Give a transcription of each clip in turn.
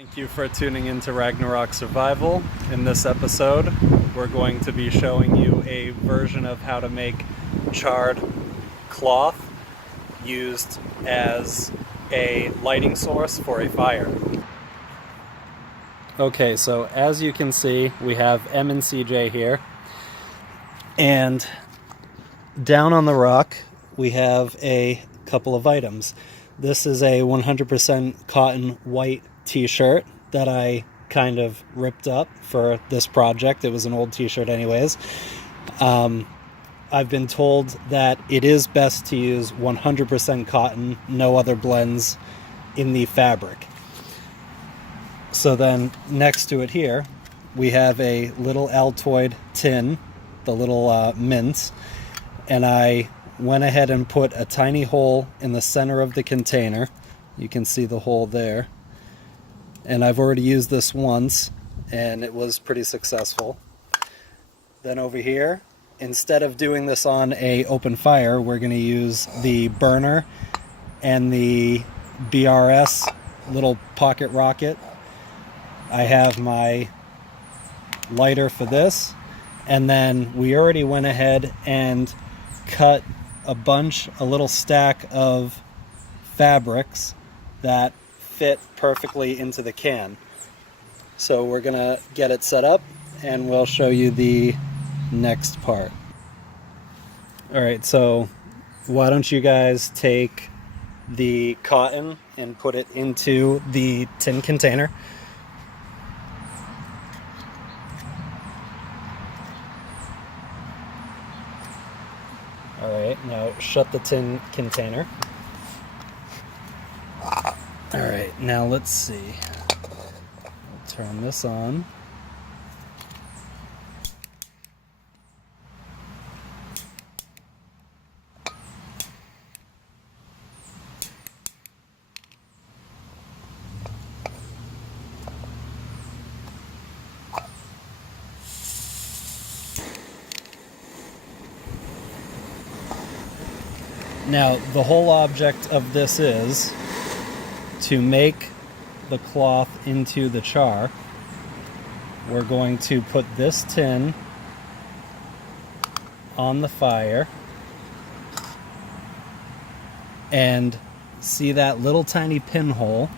Thank you for tuning into Ragnarok Survival. In this episode, we're going to be showing you a version of how to make charred cloth used as a lighting source for a fire. Okay, so as you can see, we have M and CJ here, and down on the rock we have a couple of items. This is a 100% cotton white t-shirt that I kind of ripped up for this project. It was an old t-shirt anyways. I've been told that it is best to use 100% cotton, no other blends in the fabric. So then next to it here, we have a little Altoid tin, the little mints, and I went ahead and put a tiny hole in the center of the container. You can see the hole there. And I've already used this once, and it was pretty successful. Then over here, instead of doing this on a open fire, we're going to use the burner and the BRS little pocket rocket. I have my lighter for this, and then we already went ahead and cut a little stack of fabrics that fit perfectly into the can. So we're gonna get it set up and we'll show you the next part. Alright, so why don't you guys take the cotton and put it into the tin container. Alright, now shut the tin container. Alright, now let's see. Turn this on. Now, the whole object of this is to make the cloth into the char. We're going to put this tin on the fire and see that little tiny pinhole.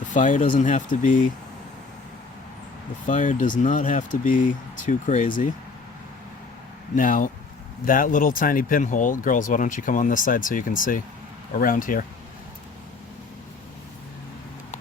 The fire does not have to be too crazy. Now, that little tiny pinhole, girls, why don't you come on this side so you can see around here.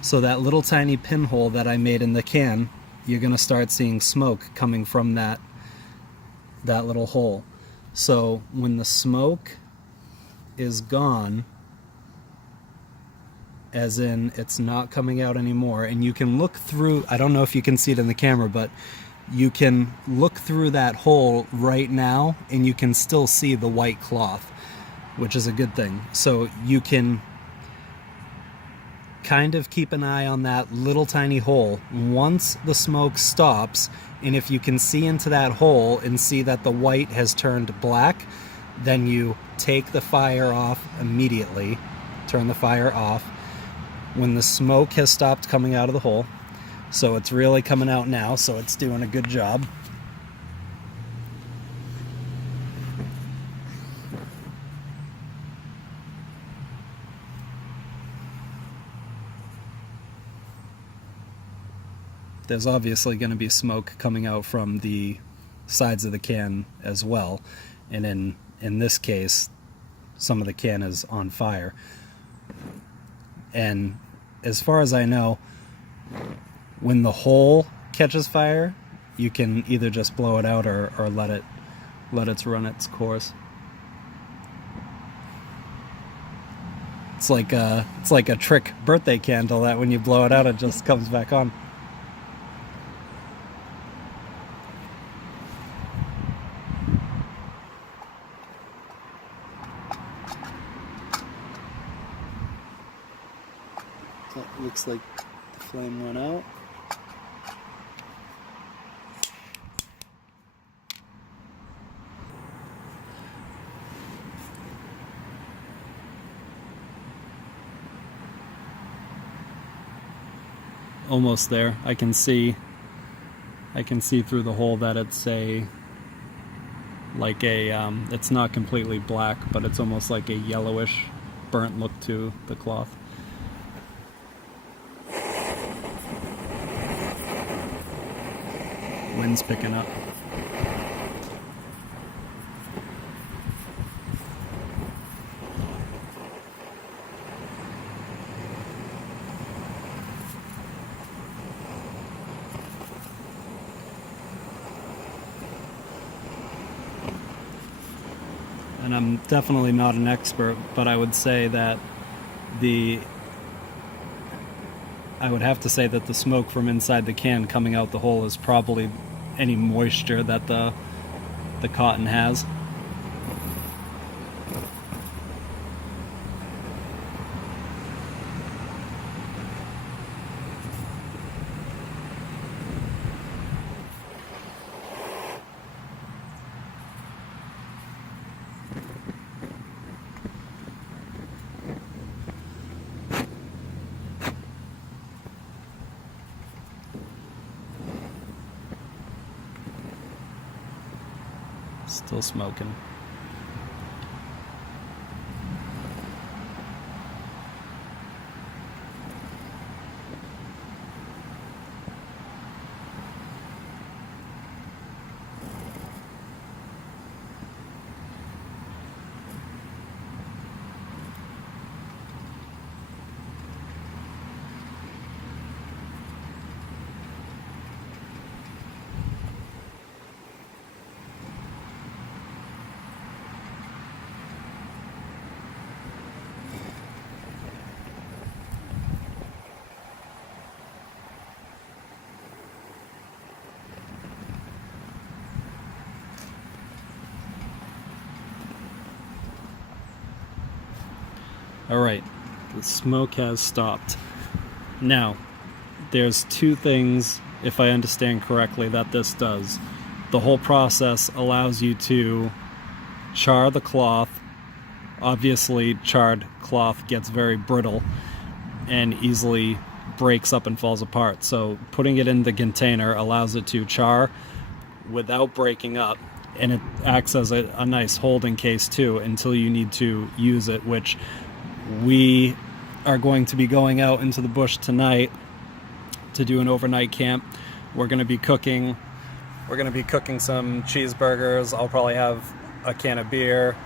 So that little tiny pinhole that I made in the can, you're going to start seeing smoke coming from that little hole. So when the smoke is gone, as in it's not coming out anymore, and you can look through, I don't know if you can see it in the camera, but you can look through that hole right now and you can still see the white cloth, which is a good thing. So you can kind of keep an eye on that little tiny hole. Once the smoke stops, and if you can see into that hole and see that the white has turned black, then you take the fire off immediately. Turn the fire off when the smoke has stopped coming out of the hole. So it's really coming out now, so it's doing a good job. There's obviously going to be smoke coming out from the sides of the can as well, and in this case some of the can is on fire. And as far as I know, when the hole catches fire, you can either just blow it out or let it run its course. It's like a trick birthday candle that when you blow it out, it just comes back on. So it looks like the flame went out. almost there. I can see through the hole that it's it's not completely black, but it's almost like a yellowish burnt look to the cloth. Wind's picking up. And I'm definitely not an expert, but I would say that I would have to say that the smoke from inside the can coming out the hole is probably any moisture that the cotton has. Still smoking. Alright, the smoke has stopped. Now, there's two things, if I understand correctly, that this does. The whole process allows you to char the cloth. Obviously, charred cloth gets very brittle and easily breaks up and falls apart. So putting it in the container allows it to char without breaking up, and it acts as a nice holding case too until you need to use it, which we are going to be going out into the bush tonight to do an overnight camp. We're going to be cooking some cheeseburgers. I'll probably have a can of beer,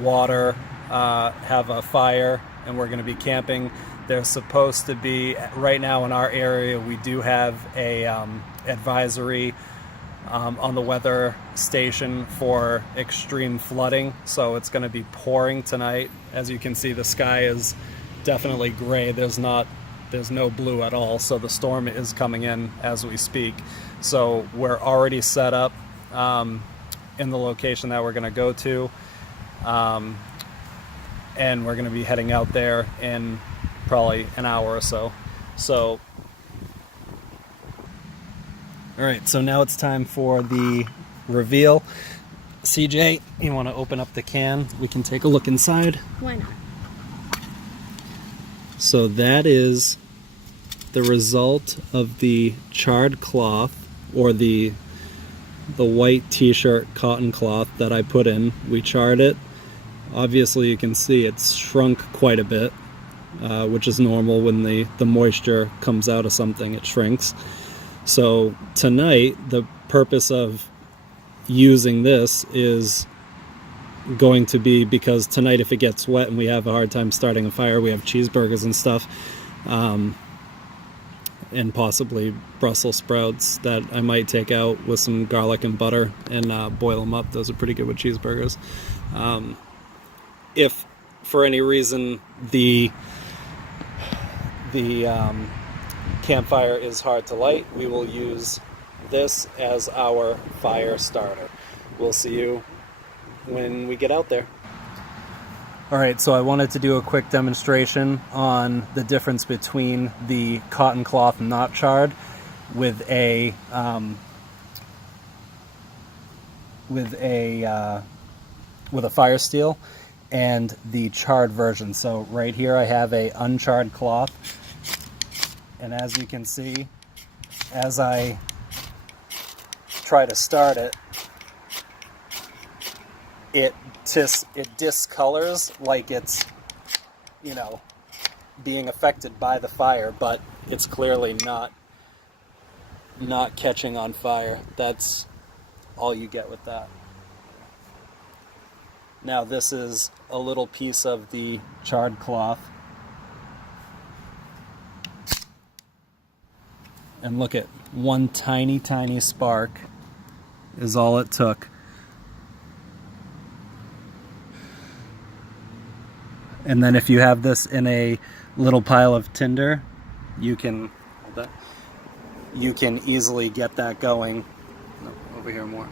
water, have a fire, and we're going to be camping. There's supposed to be, right now in our area, we do have a advisory on the weather station for extreme flooding, so it's going to be pouring tonight. As you can see, the sky is definitely gray. There's no blue at all, so the storm is coming in as we speak. So we're already set up in the location that we're going to go to, and we're going to be heading out there in probably an hour or so. Alright, so now it's time for the reveal. CJ, you want to open up the can? We can take a look inside. Why not? So that is the result of the charred cloth, or the white t-shirt cotton cloth that I put in. We charred it. Obviously you can see it's shrunk quite a bit, which is normal when the moisture comes out of something, it shrinks. So tonight, the purpose of using this is going to be, because tonight if it gets wet and we have a hard time starting a fire, we have cheeseburgers and stuff, and possibly Brussels sprouts that I might take out with some garlic and butter and boil them up. Those are pretty good with cheeseburgers. If for any reason the campfire is hard to light, we will use this as our fire starter. We'll see you when we get out there. Alright, so I wanted to do a quick demonstration on the difference between the cotton cloth not charred with a fire steel and the charred version. So right here I have a uncharred cloth, And as you can see, as I try to start it, it discolors like it's, you know, being affected by the fire, but it's clearly not catching on fire. That's all you get with that. Now this is a little piece of the charred cloth. And look at one tiny, tiny spark is all it took. And then if you have this in a little pile of tinder, you can easily get that going. No, over here more.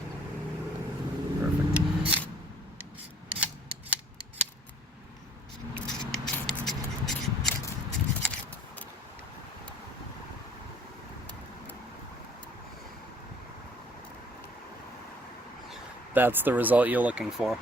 Perfect. That's the result you're looking for.